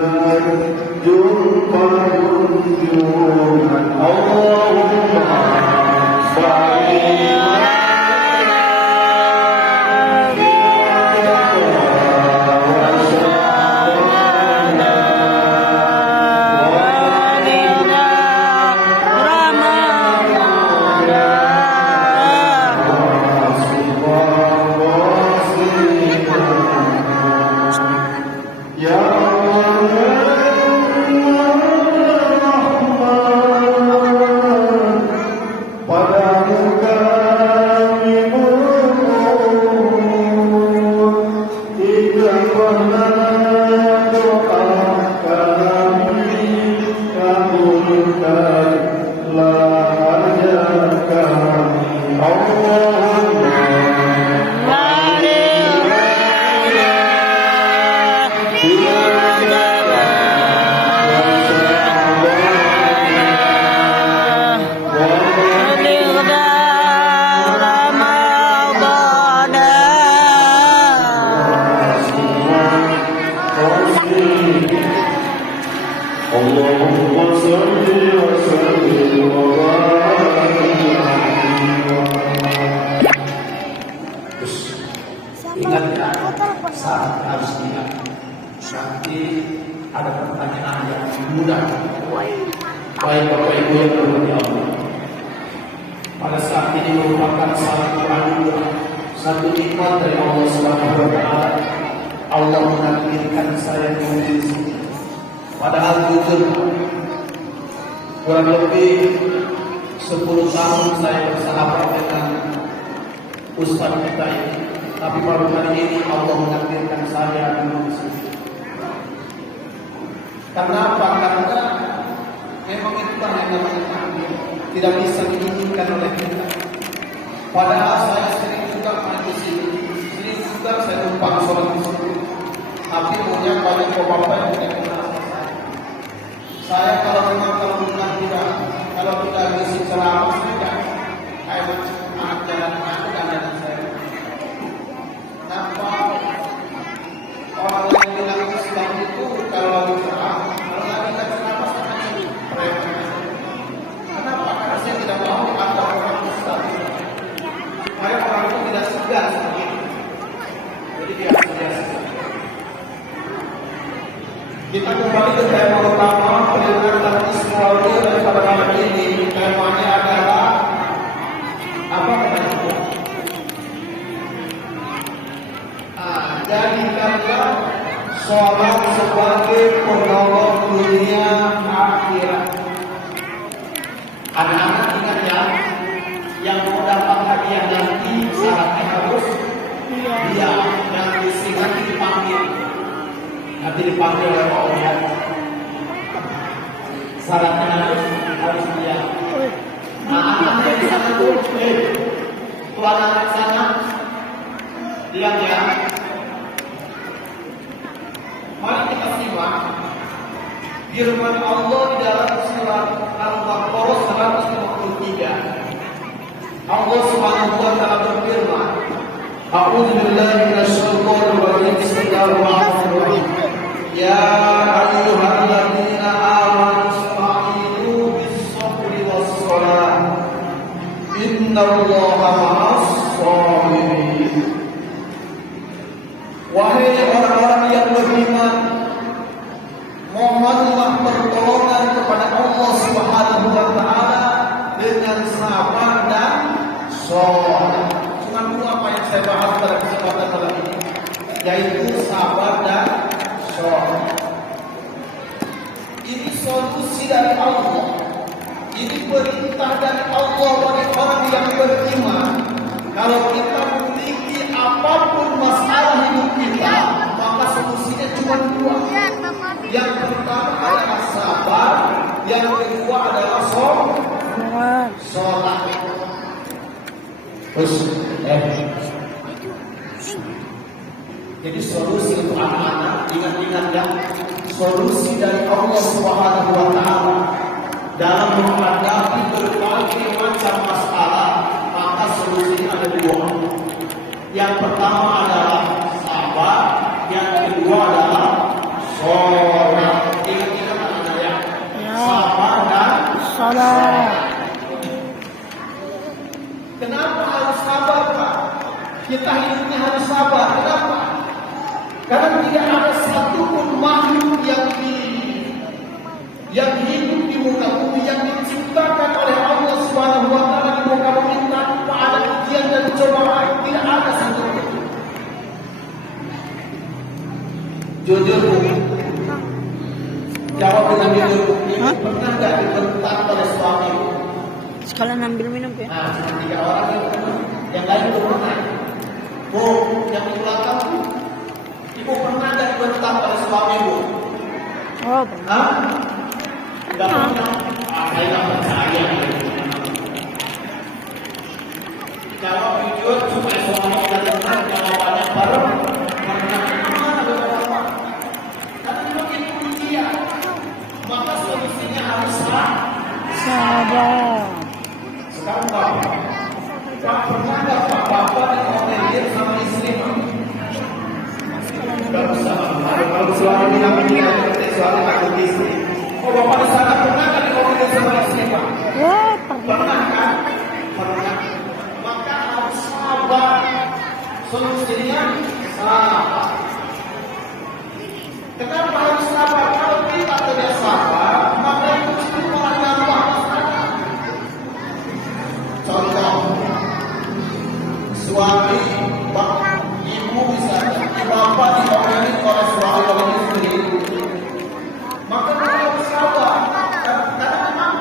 berjumpa junjungan Allahumma salli saat harus ingat. Nanti ada pertanyaan yang mudah. Baik Bapak Ibu yang berhati Allah, pada saat ini merupakan satu anugerah, satu nikmat dari Allah Subhanahu wa Ta'ala. Allah menakdirkan saya di sini. Padahal jujur, kurang lebih 10 tahun saya bersahabat dengan Ustaz kita ini. Tapi baru kali ini Allah menakdirkan saya di sini. Kenapa? Karena memang itulah yang namanya takdir, tidak bisa diinginkan oleh kita. Padahal saya sering juga main di sini, sering juga saya numpang sholat di sini. Tapi punya banyak bapak yang tidak kenal saya. Kalau memang kalau tidak ngisi ceramah saja, kayak anak jalan aku dan jalan saya. Kenapa orang yang bilang Islam itu kalau lagi ceramah, kalau lagi ceramah sama mereka? Kenapa? Karena saya tidak mau ada orang Islam. Karena orang itu tidak segan sama. Jadi biasa-biasa. Kita kembali ke tema utama peringatan Ismail pada malam ini. Temanya adalah apa namanya? Jadikanlah sholat sebagai penolong dunia akhirat. Anak-anak ingat ya, yang mau dapat hadiah nanti syaratnya harus dia yang disingkat dipanggil. Nanti dipanggil oleh Allah. Syaratnya harus dia. Anak-anaknya di sana tuh, tuan anak sana, lihat ya. Mari kita simak firman Allah di dalam surat Al-Baqarah 153. Allah Subhanahu wa Ta'ala berfirman, A'udzu billahi minasyaitonir rajim. Bismillahirrahmanirrahim. Ya ayyuhalladzina amanu ista'inu bis-sabri was-shalah. Innallaha ma'as-shabirin. Wahai orang-orang yang beriman, mohonlah pertolongan kepada Allah Subhanahu wa Ta'ala dengan sabar dan sholat. Cuma dua apa yang saya bahas pada kesempatan kali ini, yaitu sabar dan sholat. Ini solusi dari Allah. Ini perintah dari Allah bagi orang yang beriman. Kalau kita memiliki apapun masalah hidup kita, maka solusinya cuma dua. Yang pertama adalah sabar, yang kedua adalah sholat. Terus, jadi solusi untuk anak-anak, ingat-ingat ya, solusi dari Allah Subhanahu wa Ta'ala dalam menghadapi berbagai macam masalah, maka solusinya ada dua. Yang pertama adalah sabar, yang kedua adalah sholat. Sabar. Kenapa harus sabar, Pak? Kita hidupnya harus sabar. Kenapa? Karena tidak ada satupun makhluk yang hidup di muka bumi yang diciptakan oleh Allah Subhanahu wa taala di muka bumi tanpa ada ujian dan cobaan. Tidak ada satupun. Jujur, jawab dengan jujur. Pernah nggak dibentak oleh suami? Sekalian ambil minum ya. Nah, cuma 3 orang yang lain belum pernah. Bu, yang di belakang, ibu pernah nggak dibentak oleh suami, Bu? Oh, pernah. Hah? Nggak pernah. Saya nggak percaya. Jawab jujur, supaya suami kita dengar jawabannya bareng. Maka solusinya harus sabar. Sekarang Pak pernah nggak Pak Bapak dikomentir sama istri Pak? Nggak usah. Kalau suami bilang begini, suami takut istri. Oh Bapak di sana pernah nggak dikomentir sama istri Pak? Wah, Pernah kan? Pernah. Maka harus sabar. Solusinya sabar. Kenapa harus sabar? Kalau kita tidak sabar, maka itu justru malah gampang masalah. Contoh, suami, ibu misalnya, bapak diomongin oleh suami oleh istri, maka kita harus sabar. Karena memang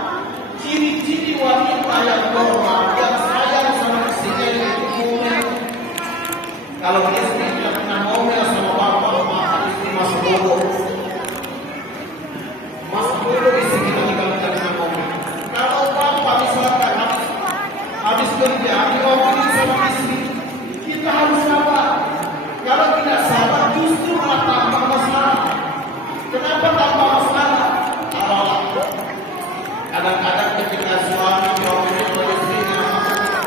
ciri-ciri wanita yang normal, yang sayang sama istrinya itu ngomel. Kalau istri tidak pernah ngomel sama bapak, maka istri masuk bodoh. Masuk bodoh istri kita tinggal dengan ngomel. Kalau bapak misalkan habis kerja, ngomongin sama istri, kita harus sabar. Kalau tidak sabar, justru malah tambah masalah. Kenapa tambah masalah? Kadang-kadang ketika suami ngomongin sama istrinya,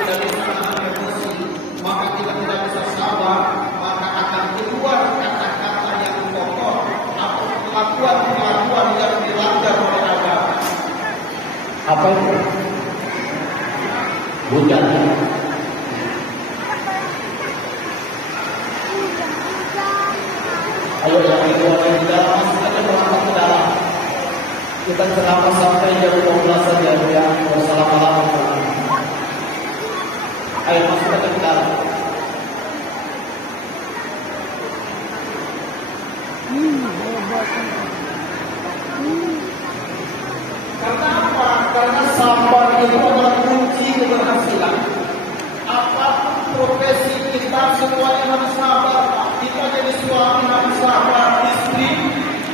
tidak bisa menahan emosi, maka kita tidak bisa sabar, maka akan keluar kata-kata yang kotor atau kelakuan-kelakuan yang dilanggar oleh agama. Apa itu? Hujan. Ayo yang di luar yang di dalam masuk aja berangkat ke dalam. Kita ceramah sampai jam 12 saja ya. Wassalamualaikum. Ayo masuk aja ke dalam. Karena apa? Karena sabar itu adalah kunci keberhasilan. Apapun profesi kita semuanya harus sabar. Kita jadi suami harus sabar, istri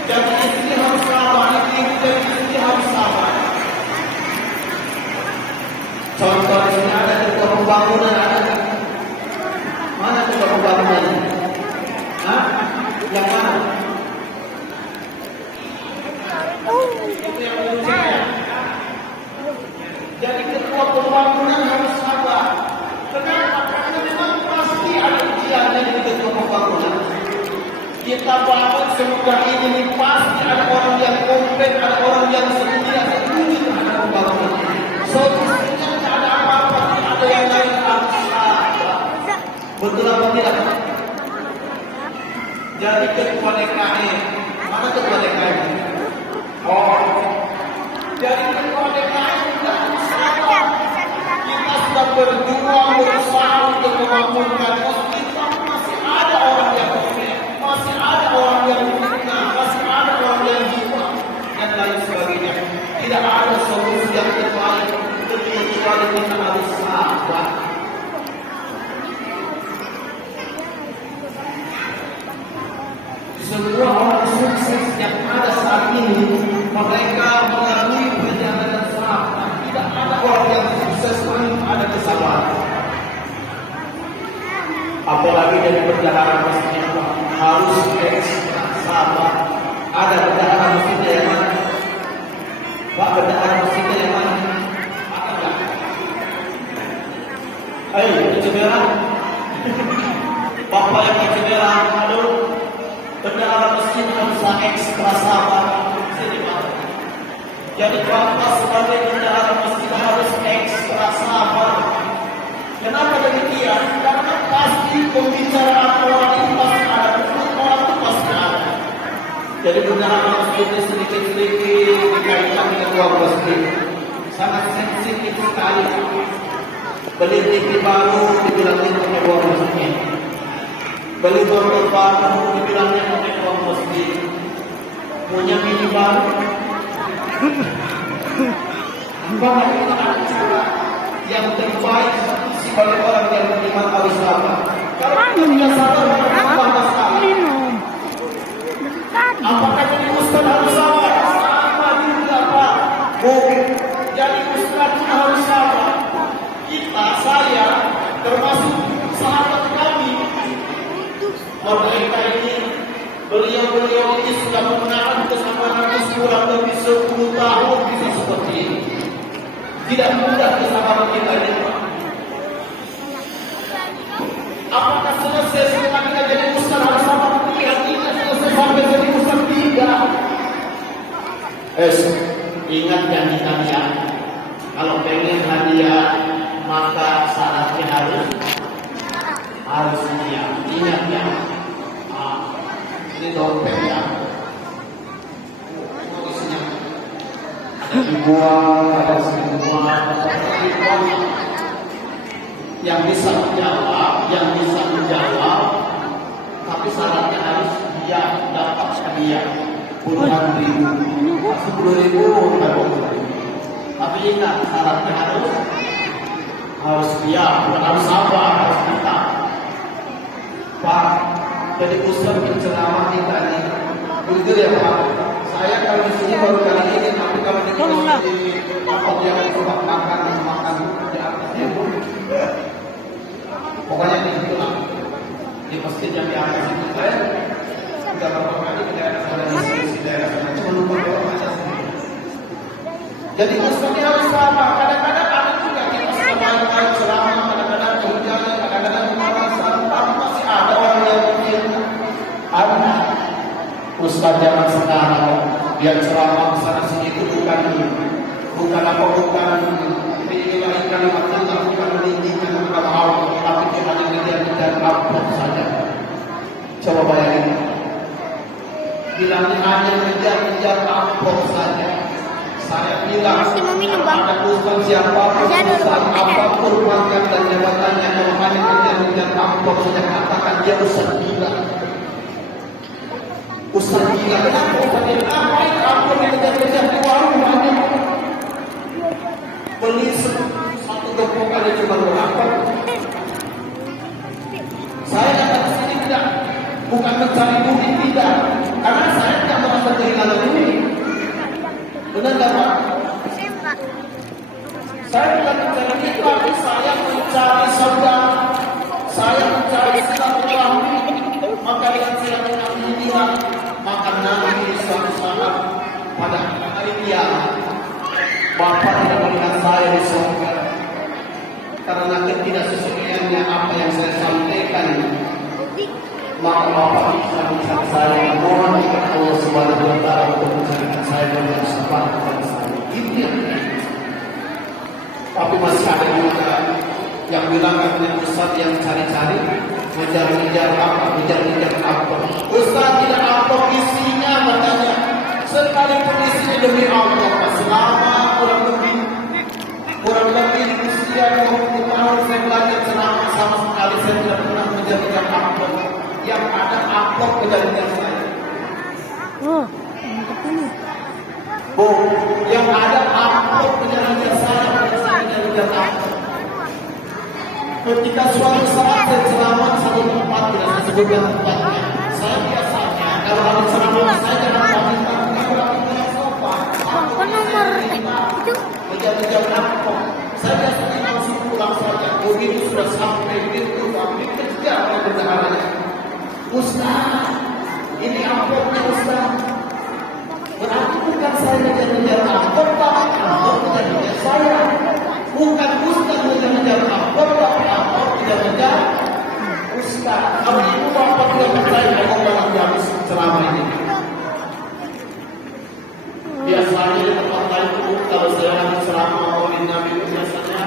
jadi istri harus sabar, ibu jadi istri harus sabar. Contoh di sini ada ketua pembangunan ada. Mana ketua pembangunan? Hah? Yang mana? Itu yang menunjukkan. Jadi ketua pembangunan harus sabar. Kenapa? Karena memang pasti ada ujiannya di ketua pembangunan. Kita bangun semudah ini pasti ada orang yang komplain, ada orang yang setia setuju terhadap pembangunan. Solusinya tidak ada apa-apa, tidak ada yang lain harus sabar. Betul apa tidak? Jadi ketua DKI, mana ketua DKI? Oh, jadi ketua DKI tidak sabar. Kita sudah berjuang berusaha untuk membangunkan kita masih ada orang yang komplain, masih ada orang yang fitnah, masih ada orang yang hina dan lain sebagainya. Tidak ada solusi yang terbaik kecuali kita harus sabar. Semua orang sukses yang ada saat ini, mereka melalui perjalanan sabar. Tidak ada orang yang sukses paling ada kesabaran. Apalagi dari perjalanan mesinnya harus ekstra sabar. Ada perjalanan mesinnya yang mana? Pak, perjalanan mesinnya yang mana? Ada nggak? Ayo, cuci merah. Bapak yang cuci merah, aduh. Perjalanan mesin harus ekstra sabar. Jadi Bapak sebagai penjara ekstra sabar. Kenapa demikian? Karena pasti pembicaraan orang itu pasti ada, orang itu pasti ada. Jadi benar ini sedikit-sedikit dikaitkan dengan dua masjid. Sangat sensitif sekali. Beli TV baru dibilangnya pakai uang masjid. Beli motor baru dibilangnya pakai uang masjid. Punya mini baru. Bahkan itu ada cara yang terbaik sebagai orang yang beriman harus sabar. Kalau kita tidak sabar, apa masalah? Apakah jadi ustaz harus sabar? Sama juga Pak. Jadi ustaz pun harus sabar. Kita, saya, termasuk sahabat kami, mereka ini, beliau ini sudah mengenal kesabaran kurang lebih 10 tahun bisa seperti ini. Tidak mudah kesabaran kita ini. Apakah selesai setelah kita jadi ustaz harus sabar? Tidak selesai sampai jadi ustaz, tidak. Ingat janji kalian, kalau pengen hadiah maka syaratnya harus siap. Ingat ya. Ini dompet ya. Isinya ada ribuan, ada seribuan, yang bisa menjawab, tapi syaratnya harus dia dapat hadiah puluhan ribu, 10.000, tapi ingat syaratnya harus siap, harus sabar, harus kita. Pak, jadi ustaz penceramah kita ini, begitu ya Pak. Saya kalau di sini baru kali ini, tapi kalau di tempat yang coba makan di atasnya pun, pokoknya gitu lah. Di masjid yang di atas itu saya sudah beberapa kali ke daerah sana, di daerah sana, cuma lupa doang aja sendiri. Jadi ustaznya harus sabar. Kadang-kadang ada juga kita main ceramah, kadang-kadang kehujanan, kadang-kadang kemarasan, tapi masih ada orang yang mungkin ada ustaz zaman sekarang yang ceramah sana sini itu bukan menilai kalimat Allah, bukan meninggikan agama Allah, tapi dia hanya mengejar amplop saja. Coba bayangin, bilangnya hanya mengejar amplop saja. Saya bilang, ada urusan siapapun, urusan apapun pangkat dan jabatannya, kalau hanya mengejar amplop saja, katakan dia ustaz gila. Ustaz gila, kenapa ustaz gila? Ngapain amplop mengejar-kejar di warung banyak? Beli satu gepok aja cuma berapa? Saya datang ke sini tidak, bukan mencari duit, tidak, karena saya tidak merasa kehilangan duit. Benar nggak Pak? Saya bukan mencari duit, tapi saya mencari saudara, saya mencari silaturahmi. Maka dengan silaturahmi inilah, maka nanti suatu saat pada hari kiamat Bapak tidak melihat saya di surga karena ketidaksesuaiannya apa yang saya sampaikan, maka Bapak bisa mencari saya, mohon kepada Allah Subhanahu wa Ta'ala untuk mencarikan saya dan bersabar kepada saya. Itu yang tapi masih ada juga yang bilang katanya Ustaz yang cari-cari, mengejar-ngejar apa, Ustaz tidak apa isinya katanya. Sekalipun isinya demi Allah, selama kurang lebih usia 20 tahun saya belajar ceramah, sama sekali saya tidak pernah mengejar-ngejar amplop. Yang ada amplop kejar-ngejar saya. Yang ada amplop kejar-ngejar saya, kejar-ngejar amplop. Ketika suatu saat saya ceramah di satu tempat, tidak saya sebutkan tempatnya, saya biasanya kalau ada ceramah saya jangan minta kejar-kejar amplop. Saya biasanya langsung pulang saja. Begitu sudah sampai pintu, kami kejar oleh bendaharanya. Ustaz, ini amplopnya Ustaz. Berarti bukan saya kejar-kejar amplop, tapi amplop kejar-kejar saya. Bukan Ustaz kejar-kejar amplop, tapi amplop kejar-kejar Ustaz. Kalau itu Bapak tidak percaya, kalau dalam habis ceramah ini. Biasanya di tempat lain, kalau saya habis ceramah Nabi biasanya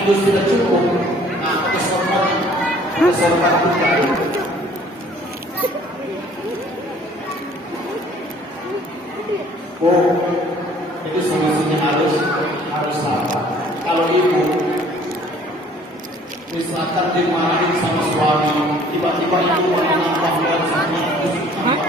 itu sudah cukup. Nah, kesorban juga. Oh, itu solusinya harus sabar. Kalau ibu misalkan dimarahin sama suami, tiba-tiba ibu menambah dan sama masalah.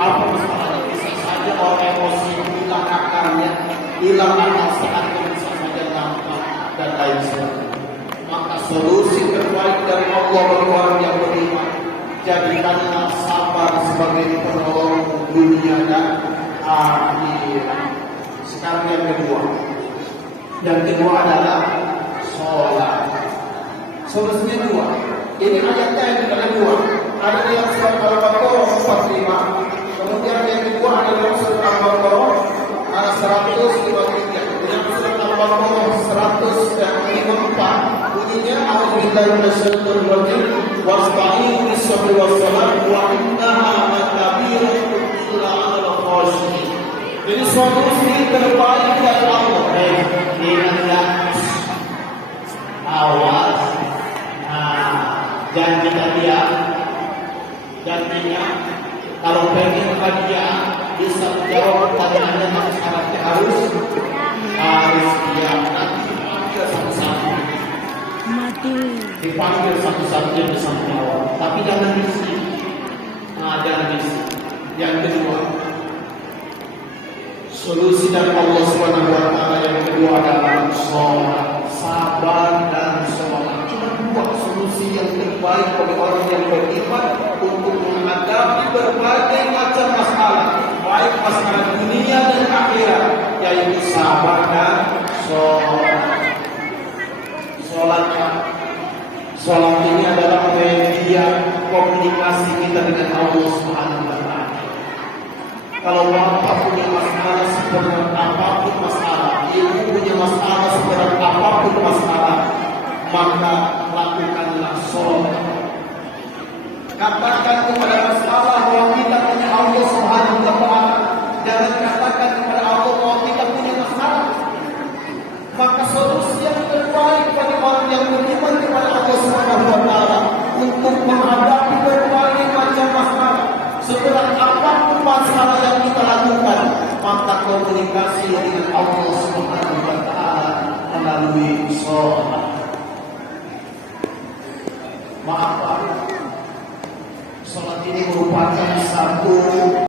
Apa masalahnya? Bisa saja orang emosi hilang akalnya, hilang akal sehat, bisa saja nampak dan lain sebagainya. Maka solusi terbaik dari Allah bagi orang yang beriman, jadikanlah sabar sebagai penolong dunia dan akhirat. Sekarang yang kedua. Yang kedua adalah sholat. Solusinya dua. Ini ayatnya yang ada dua. Ada yang surat Al-Baqarah 45. Kemudian yang kedua ada yang surat Al-Baqarah 153. Yang surat Al-Baqarah 154. Bunyinya a'udzubillahi minasyaitonir rajim. Wasta'inu bis-sabri was-salat wa innaha lakabiratun illa 'alal khashi'in. Jadi solusi terbaik dari Allah. Ingatlah, awas. Janji dia, janjinya kalau pengen hadiah bisa menjawab pertanyaan dengan syaratnya harus dia dipanggil satu-satu. Dipanggil satu-satu dia bisa menjawab. Tapi jangan misi. Jangan misi. Yang kedua, solusi dari Allah Subhanahu wa taala yang kedua adalah sholat, sabar dan sholat. Cuma dua solusi yang terbaik bagi orang yang beriman untuk menghadapi berbagai macam masalah, baik masalah dunia dan akhirat, yaitu sabar dan sholat. Sholat ini adalah media komunikasi kita dengan Allah Subhanahu wa taala. Kalau bapak punya masalah seberat apapun masalah, ibu punya masalah seberat apapun masalah, maka lakukanlah sholat. Katakan kepada masalah bahwa kita punya Allah Subhanahu wa taala. Jangan katakan kepada Allah bahwa kita punya masalah. Maka solusi yang terbaik bagi orang yang beriman kepada Allah Subhanahu wa taala untuk menghadapi berbagai macam masalah, seberat apapun masalah yang kita lakukan, maka komunikasi dengan Allah Subhanahu wa taala melalui sholat. Maaf, sholat ini merupakan satu